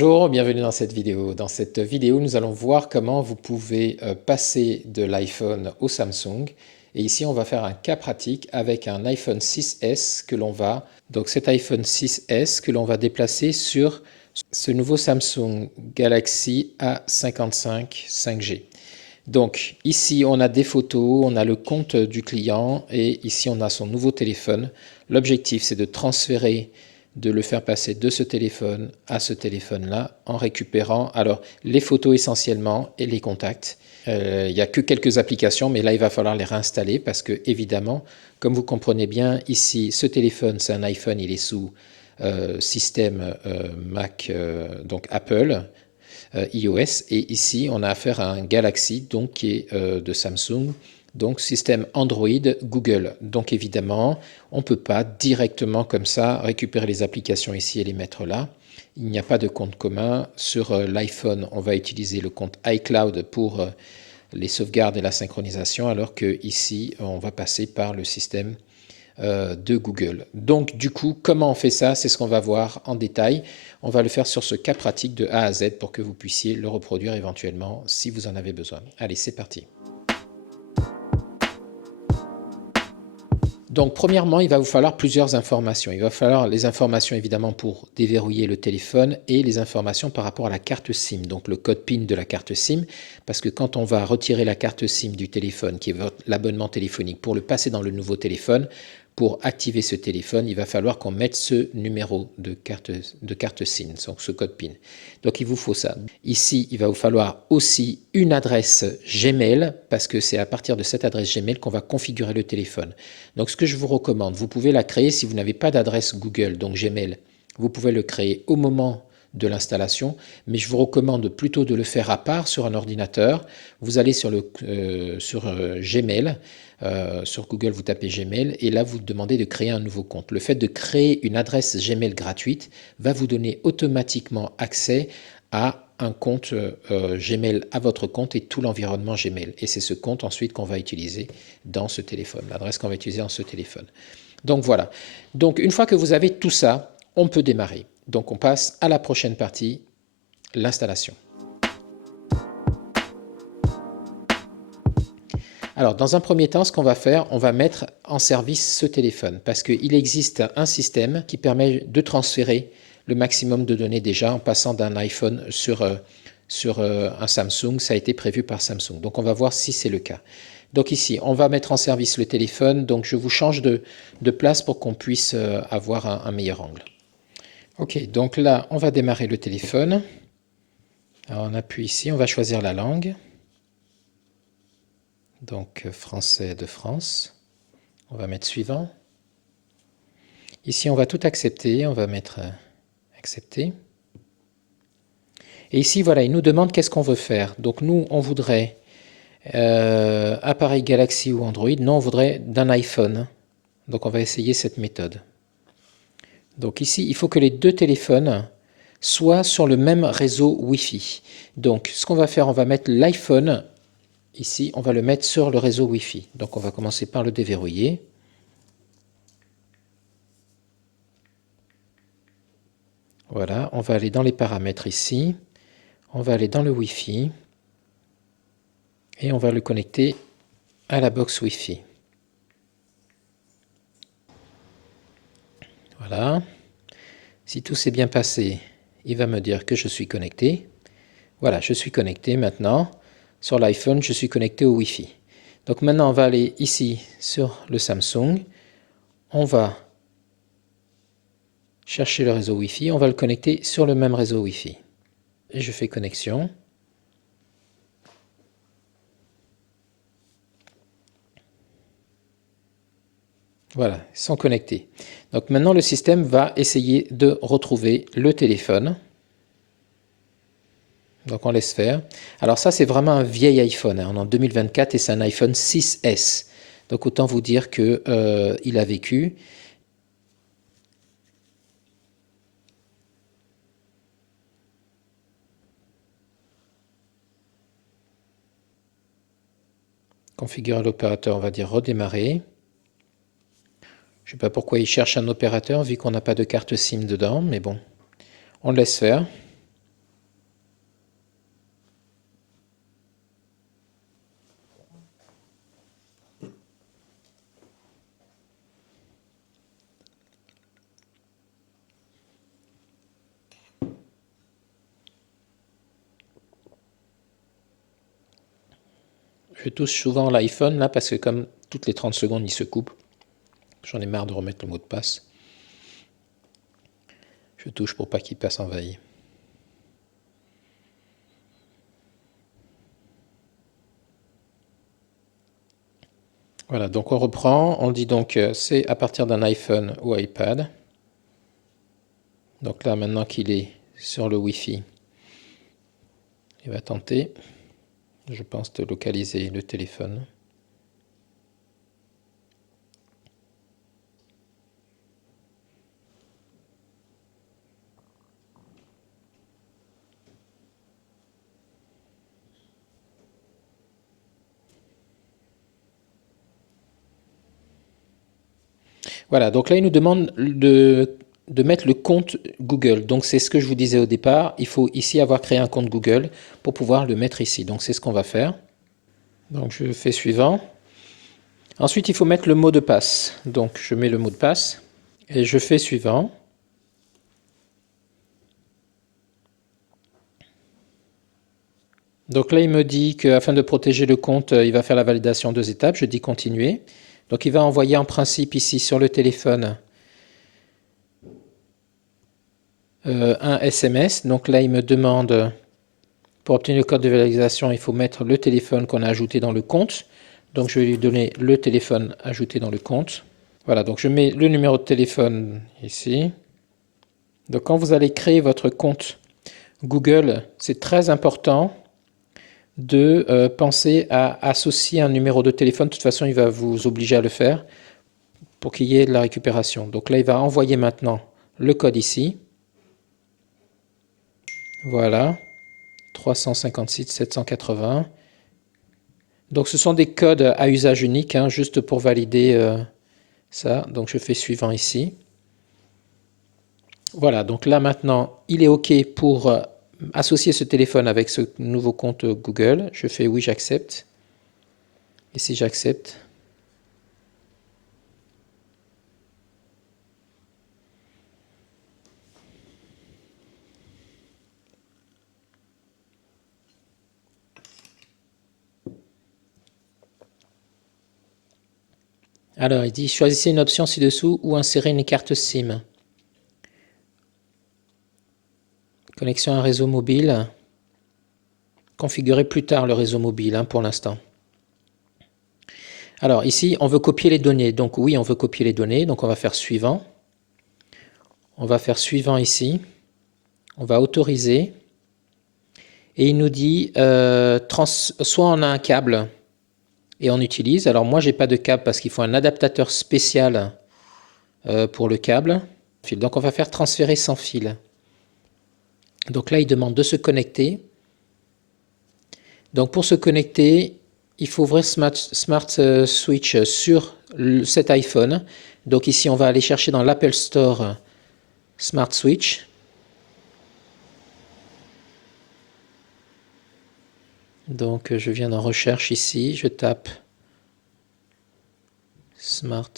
Bonjour, bienvenue dans cette vidéo. Dans cette vidéo, nous allons voir comment vous pouvez passer de l'iPhone au Samsung. Et ici, on va faire un cas pratique avec un iPhone 6S que l'on va, donc cet iPhone 6S que l'on va déplacer sur ce nouveau Samsung Galaxy A55 5G. Donc ici, on a des photos, on a le compte du client et ici, on a son nouveau téléphone. L'objectif, c'est de transférer, de le faire passer de ce téléphone à ce téléphone-là en récupérant alors les photos essentiellement et les contacts. Il n'y a que quelques applications, mais là, il va falloir les réinstaller parce que, évidemment, comme vous comprenez bien, ici, ce téléphone, c'est un iPhone, il est sous système Mac, donc Apple. iOS, et ici on a affaire à un Galaxy donc qui est de Samsung, donc système Android Google. Donc évidemment on ne peut pas directement comme ça récupérer les applications ici et les mettre là. Il n'y a pas de compte commun. Sur l'iPhone, on va utiliser le compte iCloud pour les sauvegardes et la synchronisation, alors que ici on va passer par le système de Google. Donc du coup, comment on fait ça? C'est ce qu'on va voir en détail. On va le faire sur ce cas pratique de A à Z pour que vous puissiez le reproduire éventuellement si vous en avez besoin. Allez, c'est parti. Donc premièrement, il va vous falloir plusieurs informations. Il va falloir les informations évidemment pour déverrouiller le téléphone et les informations par rapport à la carte SIM, donc le code PIN de la carte SIM, parce que quand on va retirer la carte SIM du téléphone, qui est l'abonnement téléphonique, pour le passer dans le nouveau téléphone, pour activer ce téléphone, il va falloir qu'on mette ce numéro de carte SIM, donc ce code PIN. Donc il vous faut ça. Ici, il va vous falloir aussi une adresse Gmail, parce que c'est à partir de cette adresse Gmail qu'on va configurer le téléphone. Donc ce que je vous recommande, vous pouvez la créer si vous n'avez pas d'adresse Google, donc Gmail. Vous pouvez le créer au moment de l'installation, mais je vous recommande plutôt de le faire à part sur un ordinateur. Vous allez sur Gmail, sur Google, vous tapez Gmail et là vous demandez de créer un nouveau compte. Le fait de créer une adresse Gmail gratuite va vous donner automatiquement accès à un compte Gmail à votre compte et tout l'environnement Gmail. Et c'est ce compte ensuite qu'on va utiliser dans ce téléphone, l'adresse qu'on va utiliser dans ce téléphone. Donc voilà. Donc une fois que vous avez tout ça, on peut démarrer. Donc on passe à la prochaine partie, l'installation. Alors, dans un premier temps, ce qu'on va faire, on va mettre en service ce téléphone parce qu'il existe un système qui permet de transférer le maximum de données déjà en passant d'un iPhone sur un Samsung. Ça a été prévu par Samsung. Donc, on va voir si c'est le cas. Donc ici, on va mettre en service le téléphone. Donc, je vous change de place pour qu'on puisse avoir un meilleur angle. OK, donc là, on va démarrer le téléphone. Alors, on appuie ici, on va choisir la langue. Donc français de France. On va mettre suivant. Ici, on va tout accepter. On va mettre accepter. Et ici, voilà, il nous demande qu'est-ce qu'on veut faire. Donc nous, on voudrait appareil Galaxy ou Android. Non, on voudrait d'un iPhone. Donc on va essayer cette méthode. Donc ici, il faut que les deux téléphones soient sur le même réseau Wi-Fi. Donc ce qu'on va faire, on va mettre l'iPhone. Ici, on va le mettre sur le réseau Wi-Fi. Donc on va commencer par le déverrouiller. Voilà, on va aller dans les paramètres ici. On va aller dans le Wi-Fi. Et on va le connecter à la box Wi-Fi. Voilà. Si tout s'est bien passé, il va me dire que je suis connecté. Voilà, je suis connecté maintenant. Sur l'iPhone, je suis connecté au Wi-Fi. Donc maintenant, on va aller ici sur le Samsung. On va chercher le réseau Wi-Fi. On va le connecter sur le même réseau Wi-Fi. Et je fais connexion. Voilà, ils sont connectés. Donc maintenant, le système va essayer de retrouver le téléphone. Donc on laisse faire. Alors ça, c'est vraiment un vieil iPhone. On est en 2024 et c'est un iPhone 6S. Donc autant vous dire qu'il a vécu. Configurer l'opérateur, on va dire redémarrer. Je ne sais pas pourquoi il cherche un opérateur vu qu'on n'a pas de carte SIM dedans, mais bon, on le laisse faire. Je touche souvent l'iPhone là parce que comme toutes les 30 secondes il se coupe, j'en ai marre de remettre le mot de passe. Je touche pour pas qu'il passe en veille. Voilà, donc on reprend, on dit donc c'est à partir d'un iPhone ou iPad. Donc là maintenant qu'il est sur le Wi-Fi, il va tenter, je pense, de localiser le téléphone. Voilà, donc là il nous demande de mettre le compte Google. Donc c'est ce que je vous disais au départ, il faut ici avoir créé un compte Google pour pouvoir le mettre ici. Donc c'est ce qu'on va faire. Donc je fais suivant. Ensuite il faut mettre le mot de passe. Donc je mets le mot de passe et je fais suivant. Donc là il me dit qu'afin de protéger le compte, il va faire la validation en 2 étapes. Je dis continuer. Donc il va envoyer en principe ici sur le téléphone un SMS. Donc là il me demande, pour obtenir le code de validation, il faut mettre le téléphone qu'on a ajouté dans le compte. Donc je vais lui donner le téléphone ajouté dans le compte. Voilà, donc je mets le numéro de téléphone ici. Donc quand vous allez créer votre compte Google, c'est très important de penser à associer un numéro de téléphone. De toute façon, il va vous obliger à le faire pour qu'il y ait de la récupération. Donc là, il va envoyer maintenant le code ici. Voilà, 356 780. Donc ce sont des codes à usage unique, hein, juste pour valider ça. Donc je fais suivant ici. Voilà, donc là maintenant, il est OK pour associer ce téléphone avec ce nouveau compte Google. Je fais oui, j'accepte. Et si j'accepte, alors il dit choisissez une option ci-dessous ou insérez une carte SIM. Connexion à un réseau mobile. Configurer plus tard le réseau mobile, hein, pour l'instant. Alors ici, on veut copier les données. Donc oui, on veut copier les données. Donc on va faire suivant. On va faire suivant ici. On va autoriser. Et il nous dit, soit on a un câble et on utilise. Alors moi, j'ai pas de câble parce qu'il faut un adaptateur spécial pour le câble. Donc on va faire transférer sans fil. Donc là, il demande de se connecter. Donc pour se connecter, il faut ouvrir Smart Switch sur cet iPhone. Donc ici, on va aller chercher dans l'Apple Store Smart Switch. Donc je viens en recherche ici, je tape Smart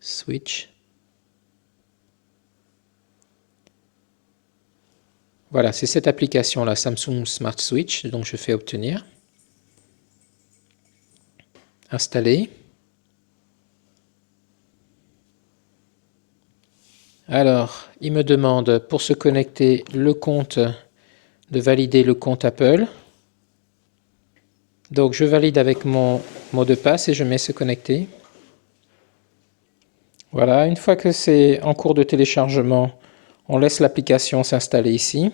Switch. Voilà, c'est cette application-là, Samsung Smart Switch. Donc je fais obtenir. Installer. Alors, il me demande pour se connecter le compte, de valider le compte Apple. Donc je valide avec mon mot de passe et je mets se connecter. Voilà, une fois que c'est en cours de téléchargement, on laisse l'application s'installer ici.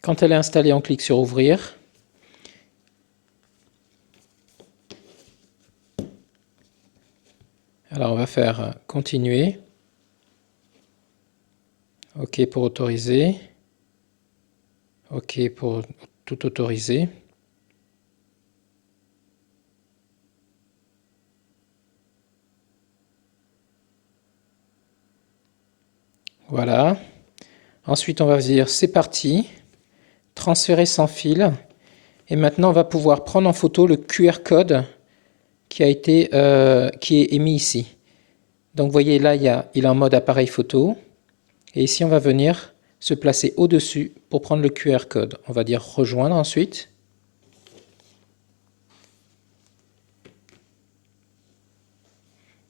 Quand elle est installée, on clique sur ouvrir. Alors on va faire continuer. OK pour autoriser. OK pour tout autoriser. Voilà. Ensuite, on va dire c'est parti. Transférer sans fil. Et maintenant, on va pouvoir prendre en photo le QR code qui est émis ici. Donc vous voyez là, il est en mode appareil photo. Et ici, on va venir se placer au-dessus pour prendre le QR code. On va dire rejoindre ensuite.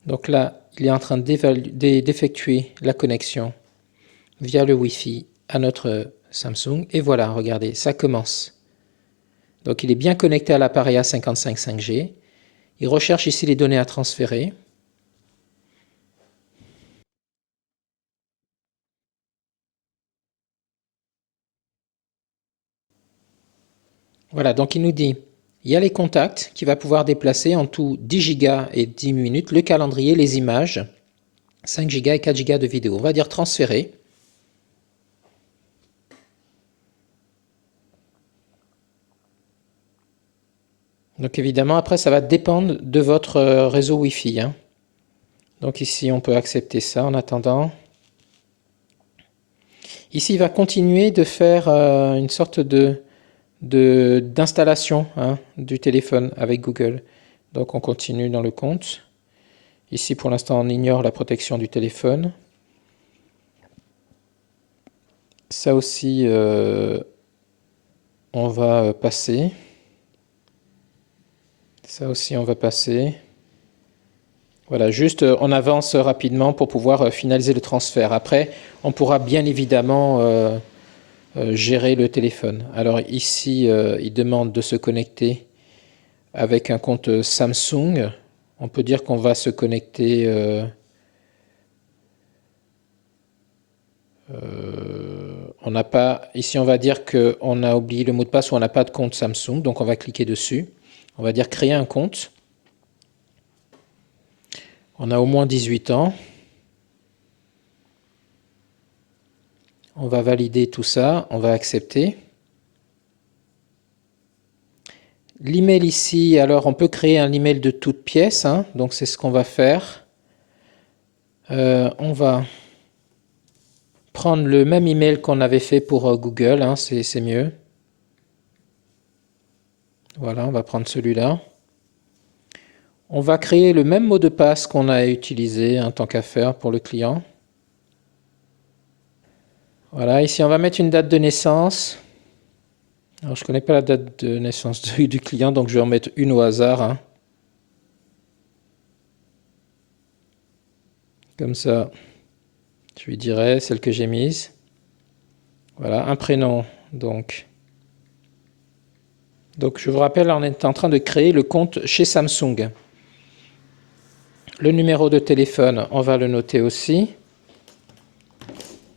Donc là, il est en train d'effectuer la connexion via le Wi-Fi à notre Samsung. Et voilà, regardez, ça commence. Donc il est bien connecté à l'appareil A55 5G. Il recherche ici les données à transférer. Voilà, donc il nous dit, il y a les contacts qui va pouvoir déplacer en tout 10 Go et 10 minutes, le calendrier, les images, 5 Go et 4 Go de vidéo. On va dire transférer. Donc évidemment, après, ça va dépendre de votre réseau Wi-Fi, hein. Donc ici, on peut accepter ça en attendant. Ici, il va continuer de faire une sorte d'installation, hein, du téléphone avec Google. Donc on continue dans le compte. Ici, pour l'instant, on ignore la protection du téléphone. Ça aussi, on va passer. Ça aussi, on va passer. Voilà, juste on avance rapidement pour pouvoir finaliser le transfert. Après, on pourra bien évidemment gérer le téléphone. Alors ici, il demande de se connecter avec un compte Samsung. On peut dire qu'on va se connecter. On n'a pas. Ici, on va dire qu'on a oublié le mot de passe ou on n'a pas de compte Samsung. Donc, on va cliquer dessus. On va dire créer un compte. On a au moins 18 ans. On va valider tout ça. On va accepter. L'email ici, alors on peut créer un email de toute pièce, hein, donc c'est ce qu'on va faire. On va prendre le même email qu'on avait fait pour Google, hein, c'est mieux. Voilà, on va prendre celui-là. On va créer le même mot de passe qu'on a utilisé, hein, tant qu'à faire pour le client. Voilà, ici on va mettre une date de naissance. Alors je ne connais pas la date de naissance du client, donc je vais en mettre une au hasard, hein. Comme ça, je lui dirai celle que j'ai mise. Voilà, un prénom, donc je vous rappelle, on est en train de créer le compte chez Samsung. Le numéro de téléphone, on va le noter aussi.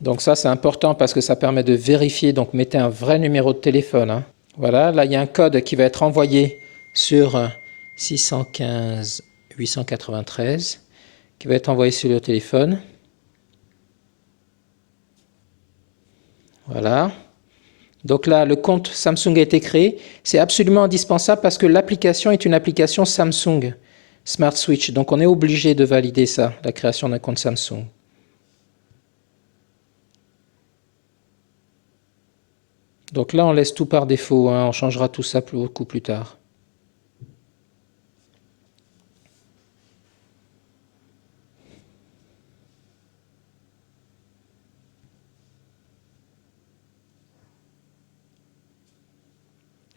Donc ça, c'est important parce que ça permet de vérifier. Donc mettez un vrai numéro de téléphone, hein. Voilà, là, il y a un code qui va être envoyé sur 615 893 qui va être envoyé sur le téléphone. Voilà. Donc là, le compte Samsung a été créé. C'est absolument indispensable parce que l'application est une application Samsung Smart Switch. Donc on est obligé de valider ça, la création d'un compte Samsung. Donc là, on laisse tout par défaut, hein. On changera tout ça beaucoup plus tard.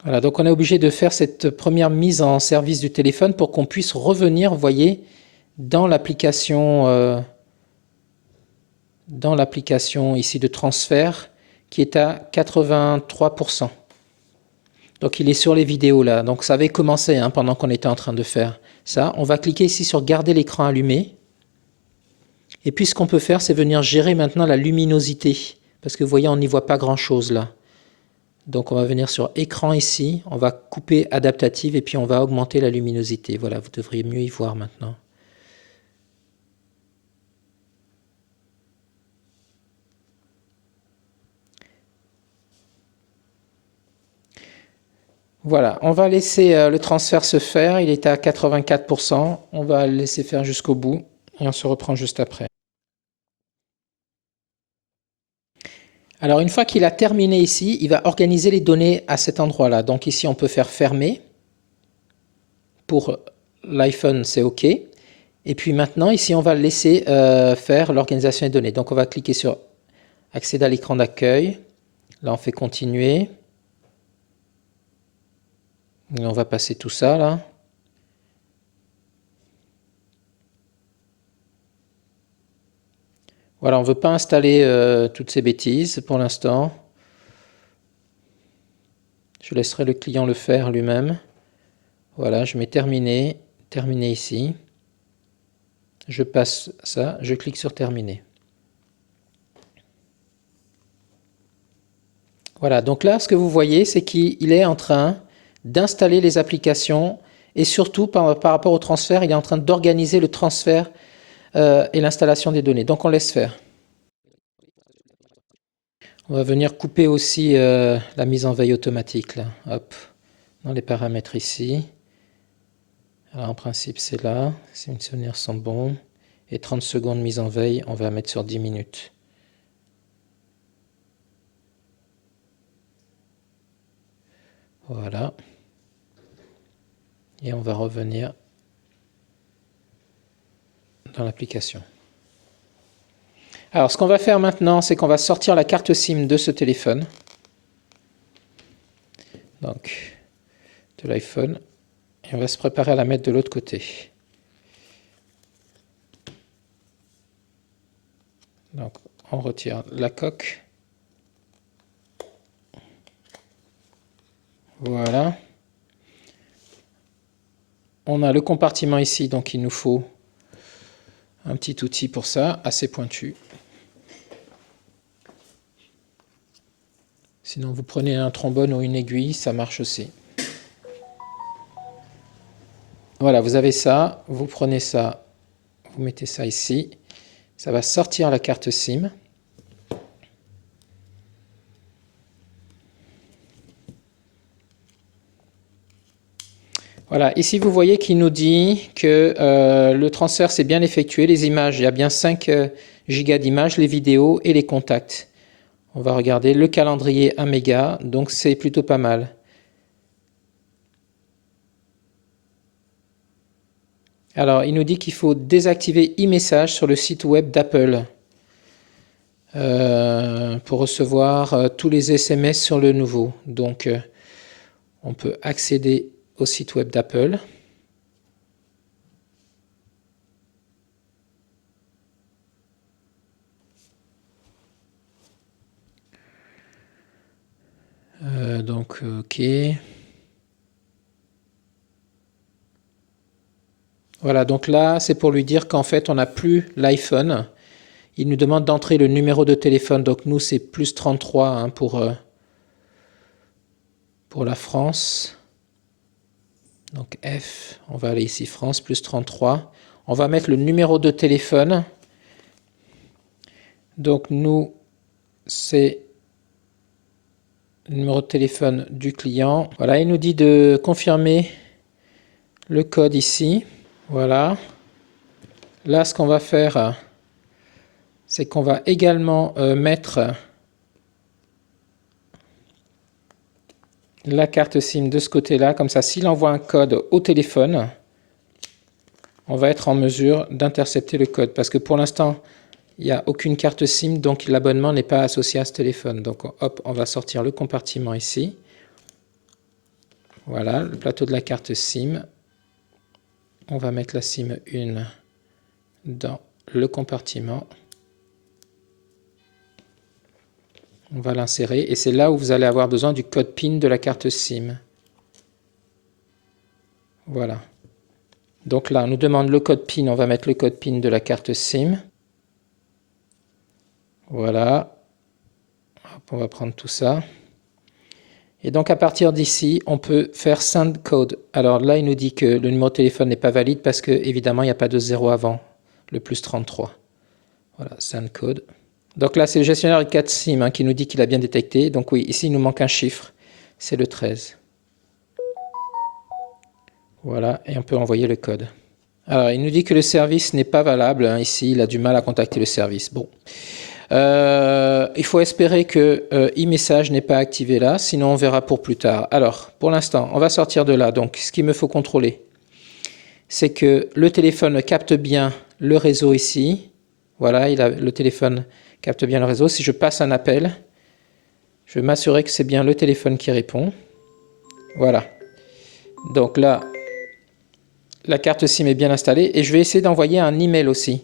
Voilà, donc on est obligé de faire cette première mise en service du téléphone pour qu'on puisse revenir, vous voyez, dans l'application ici de transfert qui est à 83%. Donc il est sur les vidéos là. Donc ça avait commencé, hein, pendant qu'on était en train de faire ça. On va cliquer ici sur garder l'écran allumé. Et puis ce qu'on peut faire, c'est venir gérer maintenant la luminosité. Parce que vous voyez, on n'y voit pas grand-chose là. Donc on va venir sur écran ici, on va couper adaptative et puis on va augmenter la luminosité. Voilà, vous devriez mieux y voir maintenant. Voilà, on va laisser le transfert se faire, il est à 84%, on va le laisser faire jusqu'au bout et on se reprend juste après. Alors une fois qu'il a terminé ici, il va organiser les données à cet endroit-là. Donc ici on peut faire fermer pour l'iPhone, c'est OK. Et puis maintenant, ici, on va le laisser faire l'organisation des données. Donc, on va cliquer sur accéder à l'écran d'accueil. Là, on fait continuer. Et on va passer tout ça, là. Voilà, on ne veut pas installer toutes ces bêtises pour l'instant. Je laisserai le client le faire lui-même. Voilà, je mets terminer, terminer ici. Je passe ça, je clique sur terminer. Voilà, donc là, ce que vous voyez, c'est qu'il est en train d'installer les applications et surtout par rapport au transfert, il est en train d'organiser le transfert et l'installation des données. Donc on laisse faire. On va venir couper aussi la mise en veille automatique, là. Hop, dans les paramètres ici. Alors en principe c'est là, si mes souvenirs sont bons. Et 30 secondes mise en veille, on va mettre sur 10 minutes. Voilà. Et on va revenir dans l'application. Alors ce qu'on va faire maintenant, c'est qu'on va sortir la carte SIM de ce téléphone. Donc de l'iPhone. Et on va se préparer à la mettre de l'autre côté. Donc on retire la coque. Voilà. On a le compartiment ici, donc il nous faut un petit outil pour ça, assez pointu. Sinon vous prenez un trombone ou une aiguille, ça marche aussi. Voilà, vous avez ça, vous prenez ça, vous mettez ça ici. Ça va sortir la carte SIM. Voilà, ici vous voyez qu'il nous dit que le transfert s'est bien effectué, les images, il y a bien 5 gigas d'images, les vidéos et les contacts. On va regarder le calendrier 1 méga, donc c'est plutôt pas mal. Alors, il nous dit qu'il faut désactiver e-message sur le site web d'Apple pour recevoir tous les SMS sur le nouveau. Donc, on peut accéder au site web d'Apple. Donc, OK. Voilà, donc là, c'est pour lui dire qu'en fait, on n'a plus l'iPhone. Il nous demande d'entrer le numéro de téléphone. Donc, nous, c'est plus 33 hein, pour la France. Donc, F, on va aller ici, France, plus 33. On va mettre le numéro de téléphone. Donc, nous, c'est le numéro de téléphone du client. Voilà, il nous dit de confirmer le code ici. Voilà. Là, ce qu'on va faire, c'est qu'on va également mettre la carte SIM de ce côté-là. Comme ça, s'il envoie un code au téléphone, on va être en mesure d'intercepter le code. Parce que pour l'instant, il n'y a aucune carte SIM, donc l'abonnement n'est pas associé à ce téléphone. Donc, hop, on va sortir le compartiment ici. Voilà, le plateau de la carte SIM. On va mettre la SIM 1 dans le compartiment. On va l'insérer et c'est là où vous allez avoir besoin du code PIN de la carte SIM. Voilà. Donc là, on nous demande le code PIN. On va mettre le code PIN de la carte SIM. Voilà. Hop, on va prendre tout ça. Et donc à partir d'ici, on peut faire Send Code. Alors là, il nous dit que le numéro de téléphone n'est pas valide parce que évidemment, il n'y a pas de 0 avant, le plus 33. Voilà, Send Code. Donc là, c'est le gestionnaire de carte SIM hein, qui nous dit qu'il a bien détecté. Donc oui, ici, il nous manque un chiffre. C'est le 13. Voilà, et on peut envoyer le code. Alors, il nous dit que le service n'est pas valable. Hein, ici, il a du mal à contacter le service. Bon. Il faut espérer que e-message n'est pas activé là, sinon on verra pour plus tard. Alors, pour l'instant, on va sortir de là. Donc, ce qu'il me faut contrôler, c'est que le téléphone capte bien le réseau ici. Voilà, le téléphone capte bien le réseau. Si je passe un appel, je vais m'assurer que c'est bien le téléphone qui répond. Voilà. Donc là, la carte SIM est bien installée et je vais essayer d'envoyer un email aussi.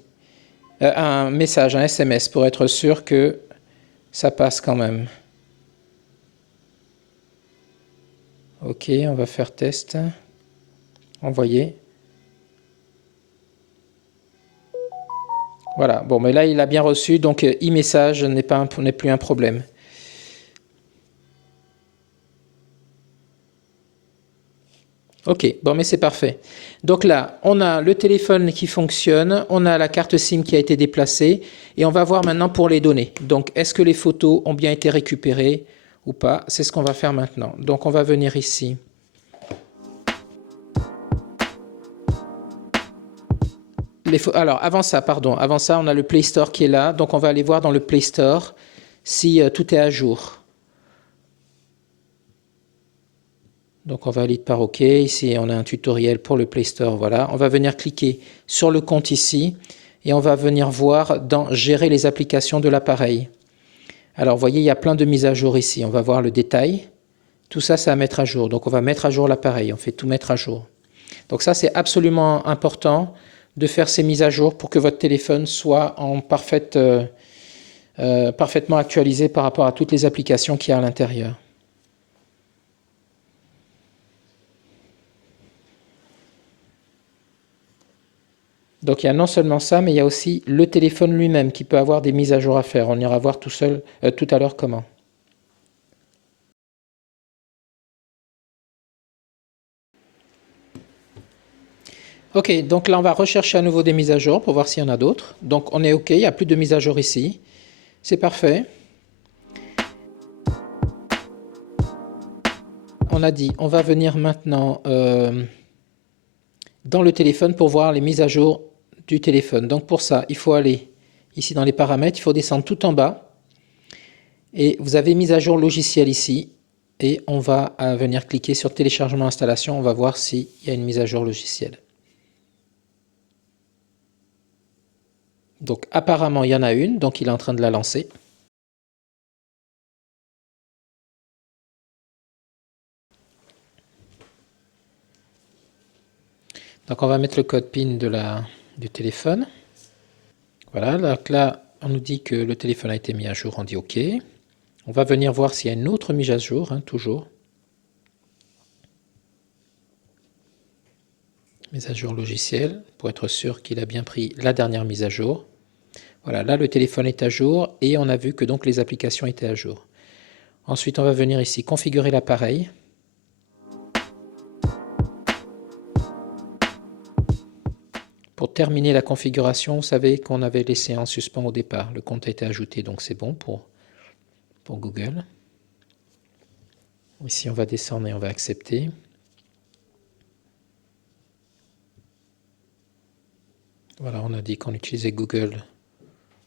Un message, un SMS pour être sûr que ça passe quand même. Ok, on va faire test. Envoyer. Voilà, bon, mais là il a bien reçu, donc e-message n'est plus un problème. Ok, bon, mais c'est parfait. Donc là, on a le téléphone qui fonctionne, on a la carte SIM qui a été déplacée, et on va voir maintenant pour les données. Donc, est-ce que les photos ont bien été récupérées ou pas? C'est ce qu'on va faire maintenant. Donc, on va venir ici. Alors, avant ça, on a le Play Store qui est là. Donc, on va aller voir dans le Play Store si tout est à jour. Donc, on valide par OK. Ici, on a un tutoriel pour le Play Store. Voilà. On va venir cliquer sur le compte ici et on va venir voir dans Gérer les applications de l'appareil. Alors, vous voyez, il y a plein de mises à jour ici. On va voir le détail. Tout ça, c'est à mettre à jour. Donc, on va mettre à jour l'appareil. On fait tout mettre à jour. Donc, ça, c'est absolument important de faire ces mises à jour pour que votre téléphone soit en parfaitement actualisé par rapport à toutes les applications qu'il y a à l'intérieur. Donc il y a non seulement ça, mais il y a aussi le téléphone lui-même qui peut avoir des mises à jour à faire. On ira voir tout à l'heure comment. Ok, donc là on va rechercher à nouveau des mises à jour pour voir s'il y en a d'autres. Donc on est ok, il n'y a plus de mises à jour ici. C'est parfait. On a dit, on va venir maintenant dans le téléphone pour voir les mises à jour du téléphone. Donc pour ça, il faut aller ici dans les paramètres, il faut descendre tout en bas. Et vous avez mise à jour logiciel ici. Et on va venir cliquer sur téléchargement installation. On va voir s'il y a une mise à jour logicielle. Donc apparemment il y en a une, donc il est en train de la lancer. Donc on va mettre le code PIN du téléphone. Voilà, donc là on nous dit que le téléphone a été mis à jour, on dit OK. On va venir voir s'il y a une autre mise à jour, toujours. Mise à jour logicielle, pour être sûr qu'il a bien pris la dernière mise à jour. Voilà, là le téléphone est à jour et on a vu que donc les applications étaient à jour. Ensuite on va venir ici configurer l'appareil. Pour terminer la configuration, vous savez qu'on avait laissé en suspens au départ. Le compte a été ajouté, donc c'est bon pour Google. Ici, on va descendre et on va accepter. Voilà, on a dit qu'on utilisait Google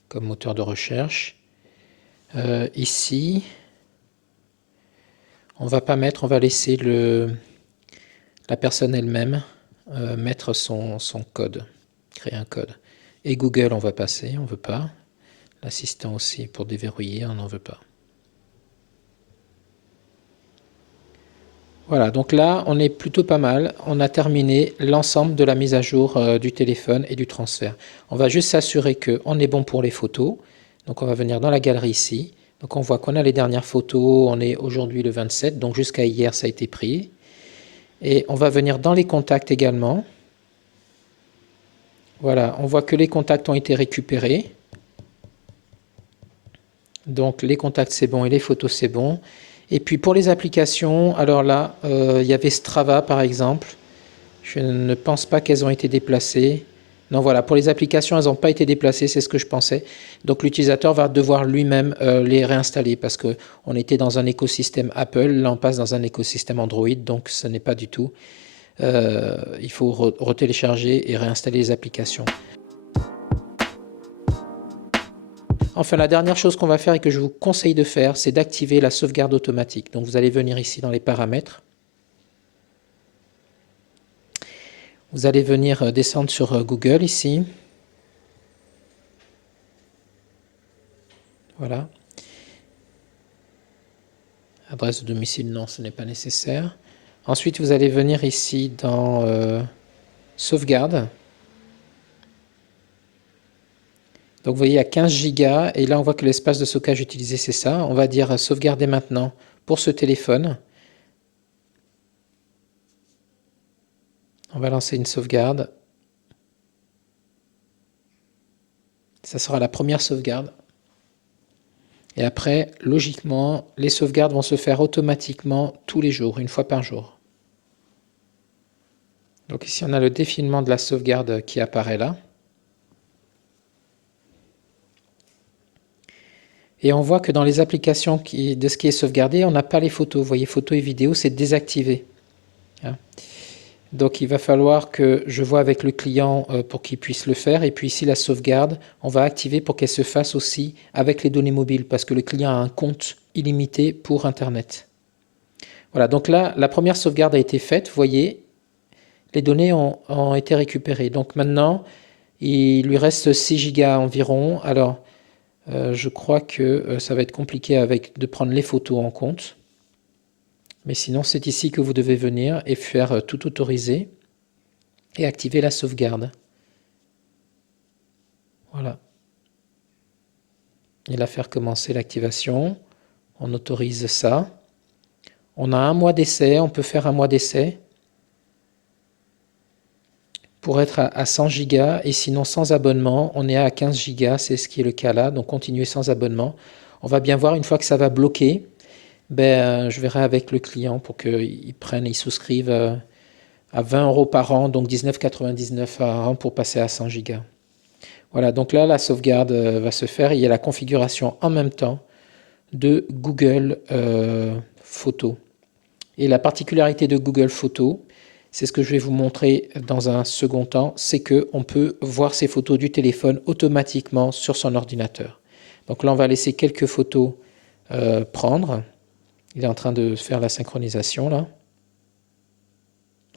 comme moteur de recherche. Ici, on va laisser la personne elle-même mettre son code, créer un code. Et Google, on va passer, on ne veut pas. L'assistant aussi, pour déverrouiller, on n'en veut pas. Voilà, donc là, on est plutôt pas mal. On a terminé l'ensemble de la mise à jour du téléphone et du transfert. On va juste s'assurer qu'on est bon pour les photos. Donc on va venir dans la galerie ici. Donc on voit qu'on a les dernières photos. On est aujourd'hui le 27, donc jusqu'à hier, ça a été pris. Et on va venir dans les contacts également. Voilà, on voit que les contacts ont été récupérés. Donc les contacts c'est bon et les photos c'est bon. Et puis pour les applications, alors là, il y avait Strava par exemple. Je ne pense pas qu'elles ont été déplacées. Non, voilà, pour les applications, elles n'ont pas été déplacées, c'est ce que je pensais. Donc l'utilisateur va devoir lui-même les réinstaller parce qu'on était dans un écosystème Apple, là on passe dans un écosystème Android, donc ce n'est pas du tout. Il faut retélécharger et réinstaller les applications. Enfin, la dernière chose qu'on va faire et que je vous conseille de faire, c'est d'activer la sauvegarde automatique. Donc vous allez venir ici dans les paramètres. Vous allez venir descendre sur Google ici. Voilà. Adresse de domicile, non, ce n'est pas nécessaire. Ensuite, vous allez venir ici dans Sauvegarde. Donc vous voyez, il y a 15 gigas et là on voit que l'espace de stockage utilisé c'est ça. On va dire sauvegarder maintenant pour ce téléphone. On va lancer une sauvegarde. Ça sera la première sauvegarde. Et après, logiquement, les sauvegardes vont se faire automatiquement tous les jours, une fois par jour. Donc ici on a le défilement de la sauvegarde qui apparaît là. Et on voit que dans les applications de ce qui est sauvegardé, on n'a pas les photos. Vous voyez, photos et vidéos, c'est désactivé. Donc il va falloir que je vois avec le client pour qu'il puisse le faire. Et puis ici, la sauvegarde, on va activer pour qu'elle se fasse aussi avec les données mobiles, parce que le client a un compte illimité pour Internet. Voilà, donc là, la première sauvegarde a été faite. Vous voyez, les données ont été récupérées. Donc maintenant, il lui reste 6 gigas environ. Alors, je crois que ça va être compliqué de prendre les photos en compte. Mais sinon, c'est ici que vous devez venir et faire tout autoriser et activer la sauvegarde. Voilà. Et là, faire commencer l'activation. On autorise ça. On a un mois d'essai. On peut faire un mois d'essai pour être à 100 gigas. Et sinon, sans abonnement, on est à 15 gigas. C'est ce qui est le cas là. Donc, continuer sans abonnement. On va bien voir une fois que ça va bloquer. Je verrai avec le client pour qu'il souscrive à 20 € par an, donc 19,99 par an pour passer à 100 gigas. Voilà, donc là, la sauvegarde va se faire. Il y a la configuration en même temps de Google Photos. Et la particularité de Google Photos, c'est ce que je vais vous montrer dans un second temps, c'est qu'on peut voir ces photos du téléphone automatiquement sur son ordinateur. Donc là, on va laisser quelques photos prendre. Il est en train de faire la synchronisation là.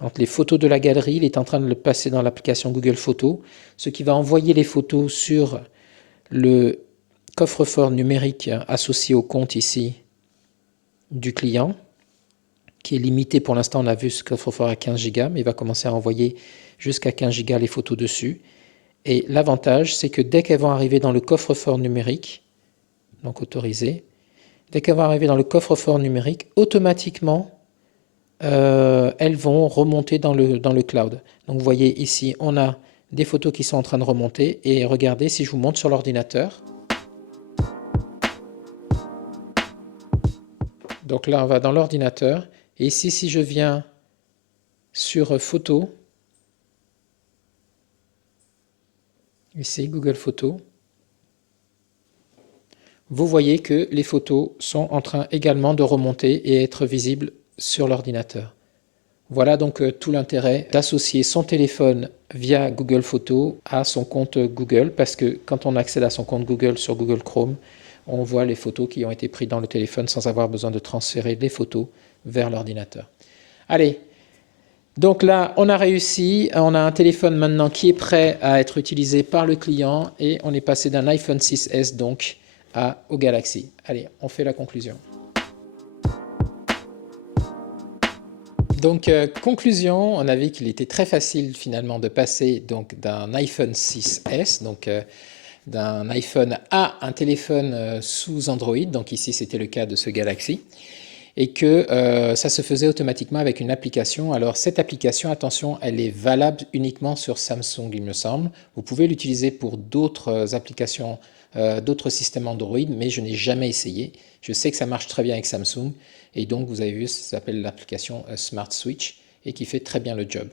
Entre les photos de la galerie, il est en train de le passer dans l'application Google Photos, ce qui va envoyer les photos sur le coffre-fort numérique associé au compte ici du client, qui est limité pour l'instant. On a vu ce coffre-fort à 15 Go, mais il va commencer à envoyer jusqu'à 15 Go les photos dessus. Et l'avantage, c'est que dès qu'elles vont arriver dans le coffre-fort numérique, donc autorisé, dès qu'elles vont arriver dans le coffre-fort numérique, automatiquement, elles vont remonter dans le cloud. Donc vous voyez ici, on a des photos qui sont en train de remonter. Et regardez, si je vous montre sur l'ordinateur. Donc là, on va dans l'ordinateur. Et ici, si je viens sur Photos, ici, Google Photos, vous voyez que les photos sont en train également de remonter et être visibles sur l'ordinateur. Voilà donc tout l'intérêt d'associer son téléphone via Google Photos à son compte Google, parce que quand on accède à son compte Google sur Google Chrome, on voit les photos qui ont été prises dans le téléphone sans avoir besoin de transférer les photos vers l'ordinateur. Allez, donc là on a réussi, on a un téléphone maintenant qui est prêt à être utilisé par le client et on est passé d'un iPhone 6S donc au Galaxy. Allez, on fait la conclusion. Donc, conclusion, on a vu qu'il était très facile finalement de passer d'un iPhone 6S, d'un iPhone à un téléphone sous Android, donc ici c'était le cas de ce Galaxy, et que ça se faisait automatiquement avec une application. Alors cette application, attention, elle est valable uniquement sur Samsung, il me semble. Vous pouvez l'utiliser pour d'autres applications, d'autres systèmes Android, mais je n'ai jamais essayé. Je sais que ça marche très bien avec Samsung, et donc vous avez vu, ça s'appelle l'application Smart Switch, et qui fait très bien le job.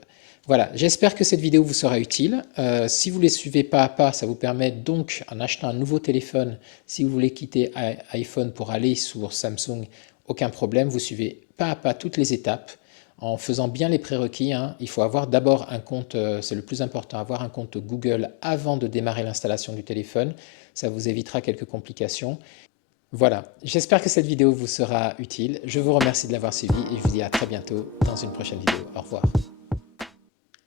Voilà, j'espère que cette vidéo vous sera utile. Si vous les suivez pas à pas, ça vous permet donc, en achetant un nouveau téléphone, si vous voulez quitter iPhone pour aller sur Samsung, aucun problème, vous suivez pas à pas toutes les étapes en faisant bien les prérequis. Il faut avoir d'abord un compte, c'est le plus important, avoir un compte Google avant de démarrer l'installation du téléphone. Ça vous évitera quelques complications. Voilà, j'espère que cette vidéo vous sera utile. Je vous remercie de l'avoir suivi et je vous dis à très bientôt dans une prochaine vidéo. Au revoir.